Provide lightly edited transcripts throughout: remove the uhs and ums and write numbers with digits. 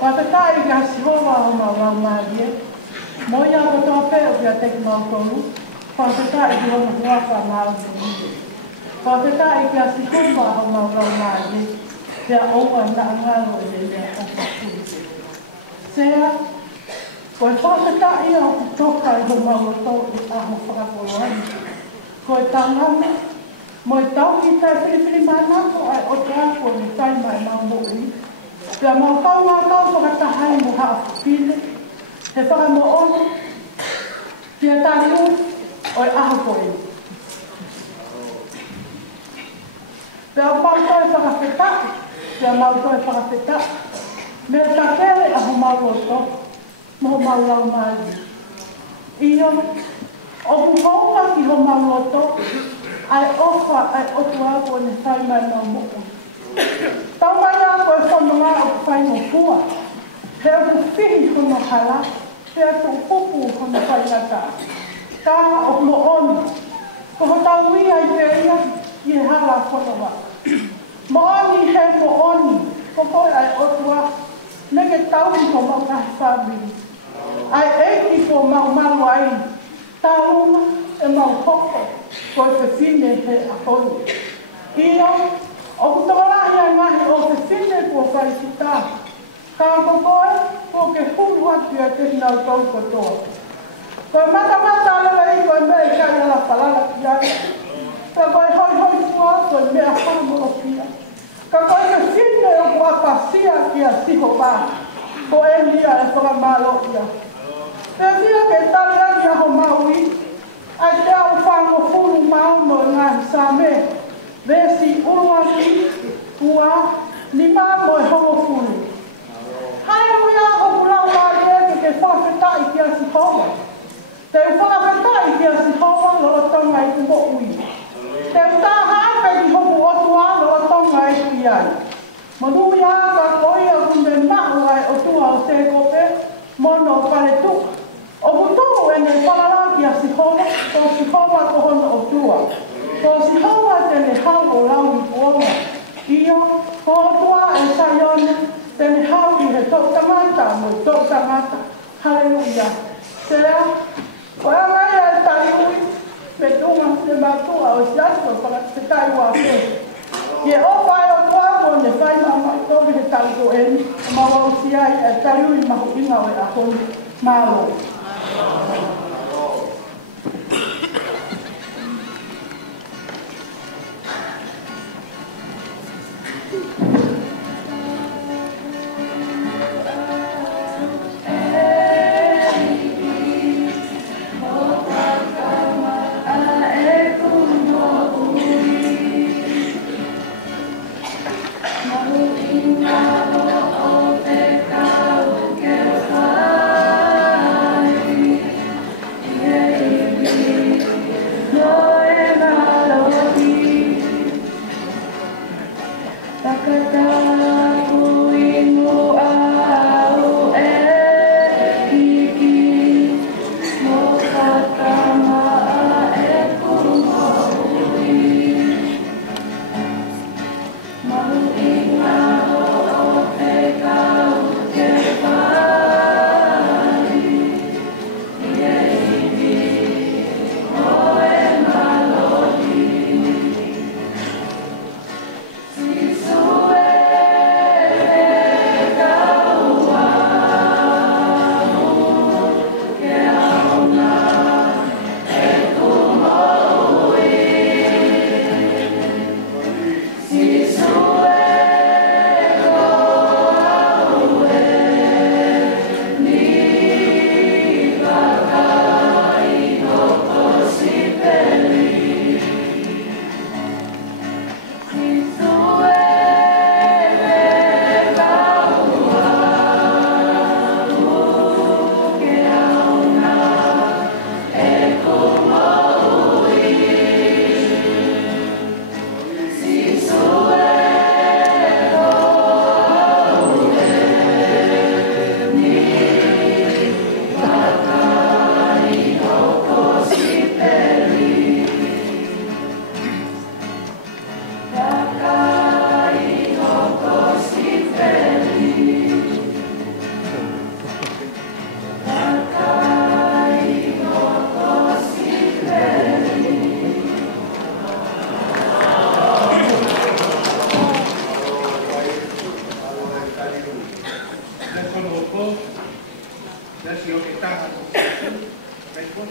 Whakatai ka sihowa o mau marie. Moia o toa peo kia teki mau tonu. Whakatai ki hono huaka mau tonu. Whakatai kia sihowa o mau marie. Kia oa na ngalo e lea o kakuri. Sea, koe whakatai o toka i ho mau o tau i aho whakakoloani. Koe tangana, moi tau ki tai whiriwhiri manako ai o te ako ni tai mai mau mo'i. Pea mau tau ngā tau whakatahai mo haa whipile. He whakamo ono, kia tari u, oi aho koe. Pea mau toi whakawhetaki, pea mau toi whakawhetaki. Mea takere aho mau o to, mo mau lau mai. Iyo, o buhonga ki ho mau o to, ai ofa ai otu ako ne tai mai mau mo'i. Tau mai a koe whanonga o whai mo pua. He o whihi hono hala, he o pupu hono whai ngata. Ka o mo onu. Ko ho tau ia i te ia, i he hala whanonga. Mo oni he mo oni, ko koe ai otua. Nege tau i ko mau kahi whamiri. Ai eiki ko mau maru ai. Tā runga e mau hoko, koe te whine he ahoni. Iyo, o kutora ia ngahi o te whine kua whai ki tā. Ka kokoe, ko ke hulu atu a te hinau tau kotoa. Koe mata alewa i koe mea i kai ala palala ki ai. Ka koe hoi fua koe mea hamo o pia. Ka koe ke whine o kua pasia ki a siho wā. Ko e lia e whakamalo ia. Pea lia ke tari ani aho maui. Ai te au whango furu mau no ngāhi sāme. Vesi uruaki, ua, ni māmo e hongo furu. Hai ui a o pulau māri ke whakawhetai ki a sihowa. Te whakawhetai ki a sihowa lora tonga i kumo ui. Te utahape ki hopu otua lora tonga i kui ai. Manui a ka koi a kunde mau ai o tua o te kope, mono o pare tuka. O mutu e ne whalaraki a sihowa, ko sihowa ko hono o tua. Ko sihowa te ne hau o lau i kuonga. Iyo, ko tua e saione, te ne hau i he tō tangata mo tō tangata. Hallelujah. Sea, ko e mai e tari ui, me tunga se matua o siasko whakataiwa a te. Ke o whai o tua ko ne whai mama i tōri he tari ko eni, mawa o siai e tari ui mahu inga o e ahoni. Mālo. si o ke tanga ko. Kai ko.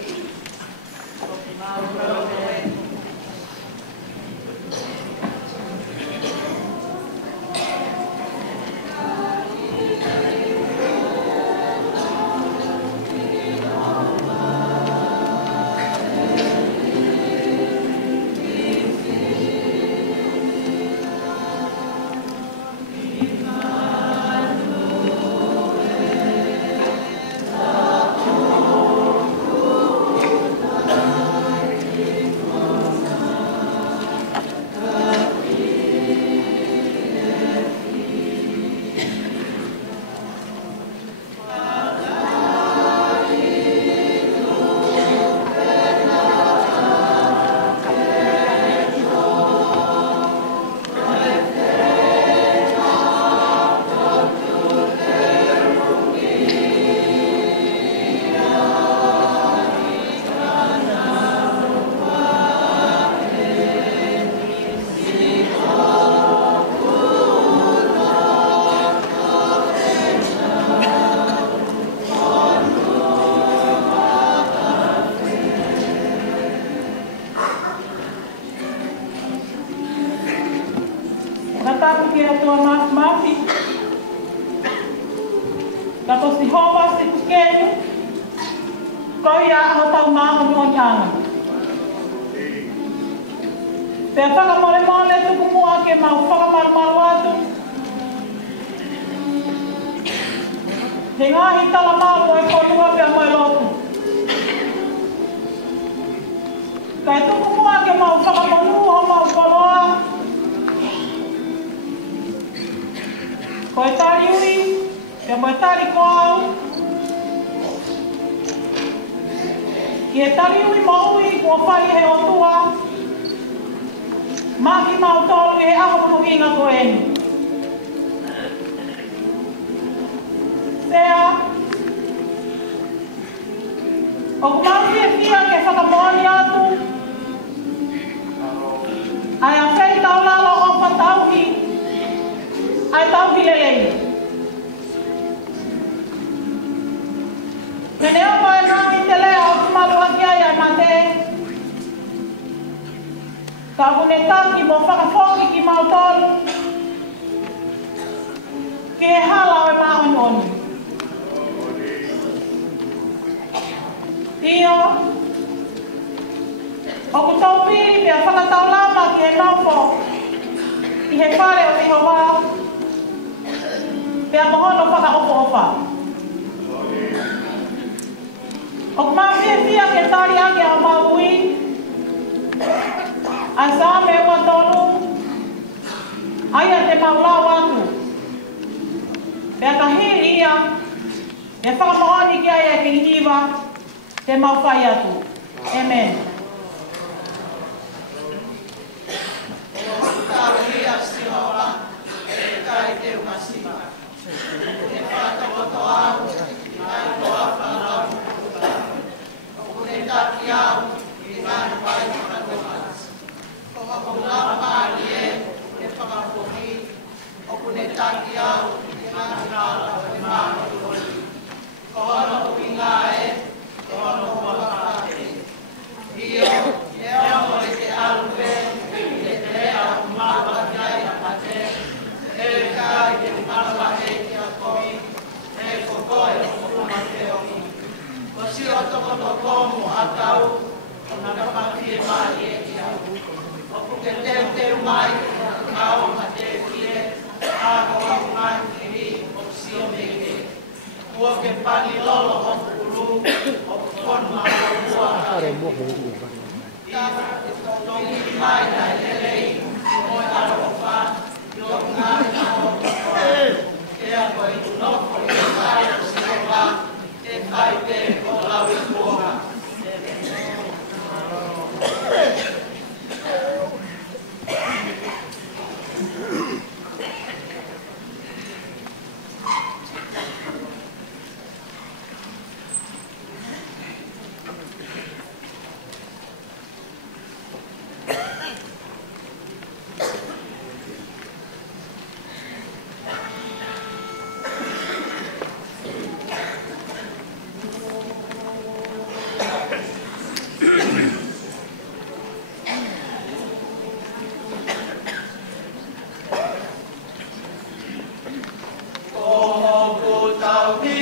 Pag